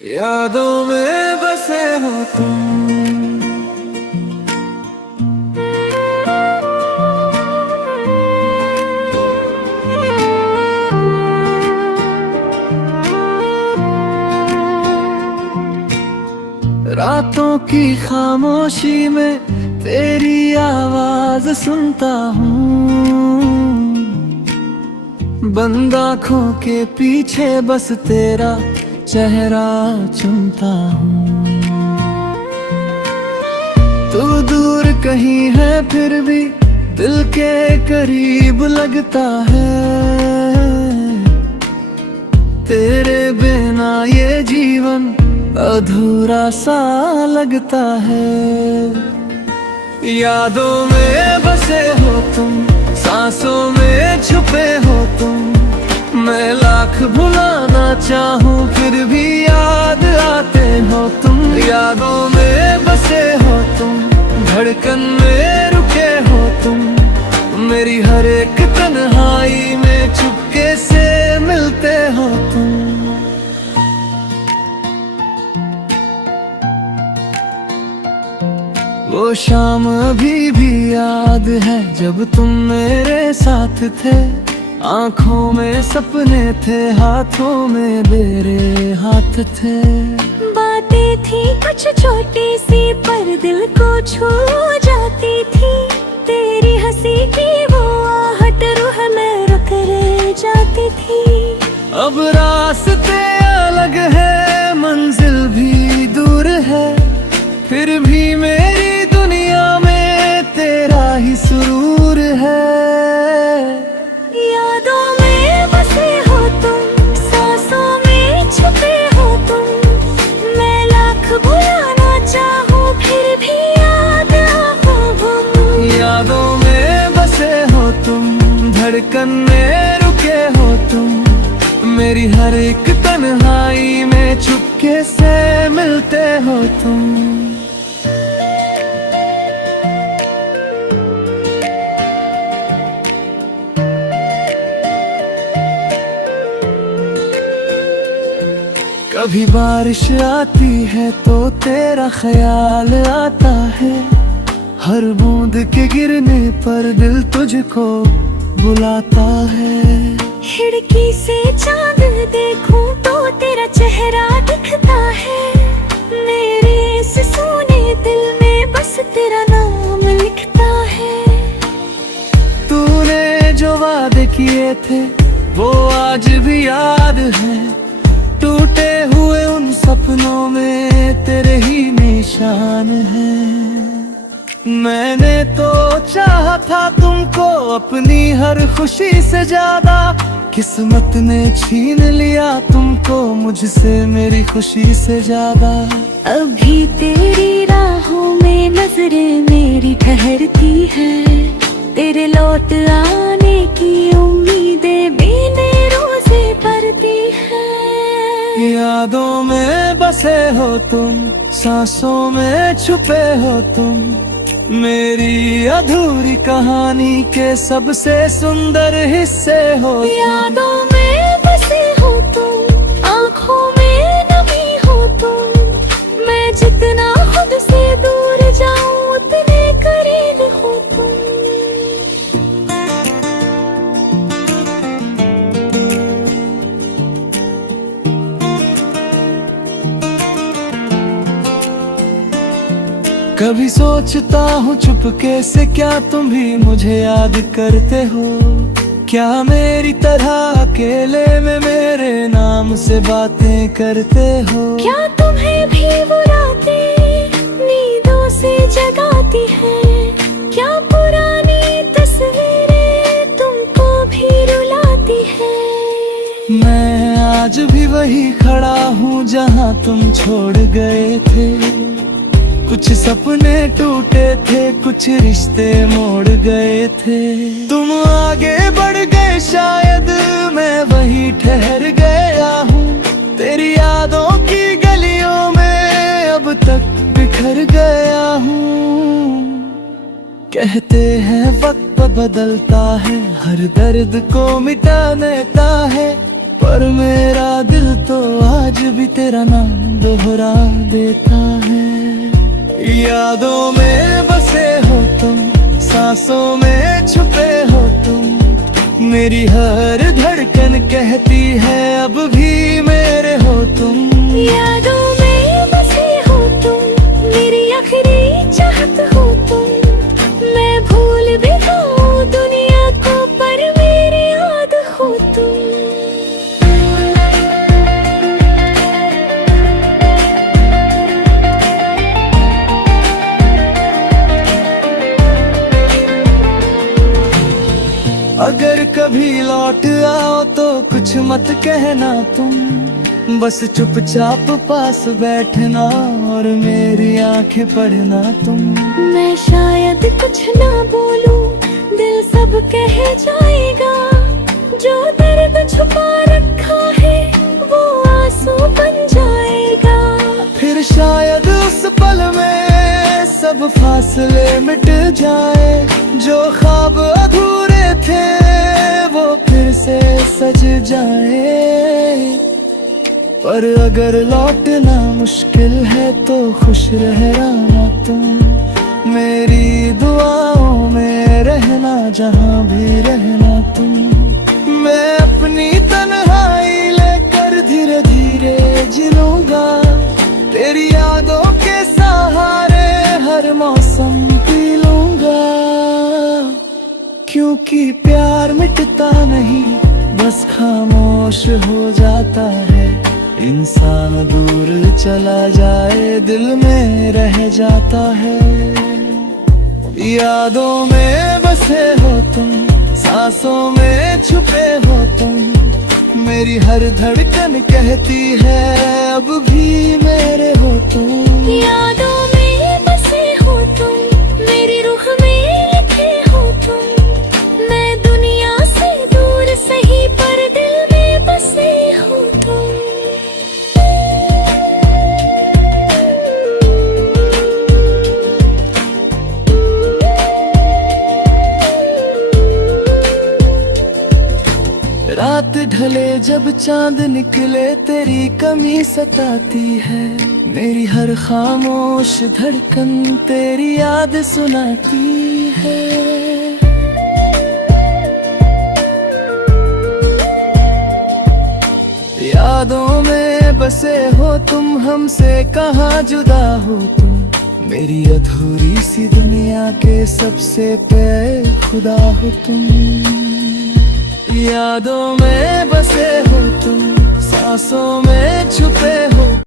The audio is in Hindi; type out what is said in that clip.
यादों में बसे हो तुम। रातों की खामोशी में तेरी आवाज सुनता हूँ, बंद आँखों के पीछे बस तेरा चेहरा चुनता हूँ। तू दूर कहीं है फिर भी दिल के करीब लगता है। तेरे बिना ये जीवन अधूरा सा लगता है। यादों में बसे हो तुम, सांसों में छुपे हो तुम। मैं लाख भुलाना चाहूँ फिर भी याद आते हो तुम। यादों में बसे हो तुम, धड़कन में रुके हो तुम। मेरी हर एक तन्हाई में चुपके से मिलते हो तुम। वो शाम अभी भी याद है जब तुम मेरे साथ थे। आँखों में सपने थे, हाथों में मेरे हाथ थे। बातें थी कुछ छोटी सी पर दिल को छू जाती थी। तेरी हंसी की वो आहट रूह में रुक रह जाती थी। अब रास्ते अलग है, मंजिल भी दूर है, फिर भी मेरी दुनिया में तेरा ही सुरूर है। यादों में बसे हो तुम, सांसों में छुपे हो तुम। मैं लाख भुलाना चाहूँ फिर भी याद आओ तुम। यादों में बसे हो तुम, धड़कन में रुके हो तुम। मेरी हर एक तन्हाई में चुपके से मिलते हो तुम। कभी बारिश आती है तो तेरा ख्याल आता है। हर बूंद के गिरने पर दिल तुझको बुलाता है। खिड़की से चांद देखूं तो तेरा चेहरा दिखता है। मेरे इस सोने दिल में बस तेरा नाम लिखता है। तूने जो वादे किए थे वो आज भी याद है। टूटे हुए उन सपनों में तेरे ही निशान हैं। मैंने तो चाहा था तुमको अपनी हर खुशी से ज्यादा। किस्मत ने छीन लिया तुमको मुझसे मेरी खुशी से ज्यादा। अभी तेरी राहों में नजरें मेरी ठहरती है। तेरे लौट आने की उम्मीदें बिने रोजे भरती है। यादों में बसे हो तुम, सांसों में छुपे हो तुम। मेरी अधूरी कहानी के सबसे सुंदर हिस्से हो तुम। यादों में बसे हो तुम, आँखों में नमी हो तुम। मैं जितना खुद से दूर जाऊं उतने करीब हो तुम। कभी सोचता हूँ चुपके से क्या तुम भी मुझे याद करते हो। क्या मेरी तरह अकेले में मेरे नाम से बातें करते हो। क्या तुम्हें भी वो रातें नींदों से जगाती हैं। क्या पुरानी तस्वीरें तुमको भी रुलाती हैं। मैं आज भी वही खड़ा हूँ जहाँ तुम छोड़ गए थे। कुछ सपने टूटे थे, कुछ रिश्ते मोड़ गए थे। तुम आगे बढ़ गए शायद मैं वही ठहर गया हूँ। तेरी यादों की गलियों में अब तक बिखर गया हूँ। कहते हैं वक्त बदलता है, हर दर्द को मिटा देता है, पर मेरा दिल तो आज भी तेरा नाम ठुकरा देता है। यादों में बसे हो तुम, सांसों में छुपे हो तुम, मेरी हर धड़कन कहती है अब भी मेरे हो तुम। यादों में बसे हो तुम, मेरी आखिरी चाहत हो तुम, मैं भूल भी जाऊं दुनिया को पर मेरी याद हो तुम। अगर कभी लौट आओ तो कुछ मत कहना तुम, बस चुपचाप पास बैठना और मेरी आंखें पढ़ना तुम। मैं शायद कुछ ना बोलूं, दिल सब कह जाएगा, जो दर्द छुपा रखा है वो आंसू बन जाएगा। फिर शायद उस पल में सब फासले मिट जाए, जो ख्वाब अधूरे थे वो फिर से सज जाए। पर अगर लौटना मुश्किल है तो खुश रहना तुम, मेरी दुआओं में रहना जहां भी रहना तुम। मैं अपनी तन्हाई लेकर धीरे धीरे जीऊंगा, तेरी यादों के सहारे हर मौसम पी लूंगा। क्योंकि प्यार मिटता नहीं, बस खामोश हो जाता है। इंसान दूर चला जाए दिल में रह जाता है। यादों में बसे हो तुम, सांसों में छुपे हो तुम, मेरी हर धड़कन कहती है अब भी मेरे हो तुम। यादों में बसे हो तुम, मेरी रूह में लिखे हो तुम, मैं दुनिया से दूर सही पर दिल में बसे हो तुम। रात ढले जब चांद निकले तेरी कमी सताती है, मेरी हर खामोश धड़कन तेरी याद सुनाती है। यादों में बसे हो तुम, हमसे कहाँ जुदा हो तुम, मेरी अधूरी सी दुनिया के सबसे प्यारे खुदा हो तुम। यादों में बसे हो तुम, सांसों में छुपे हो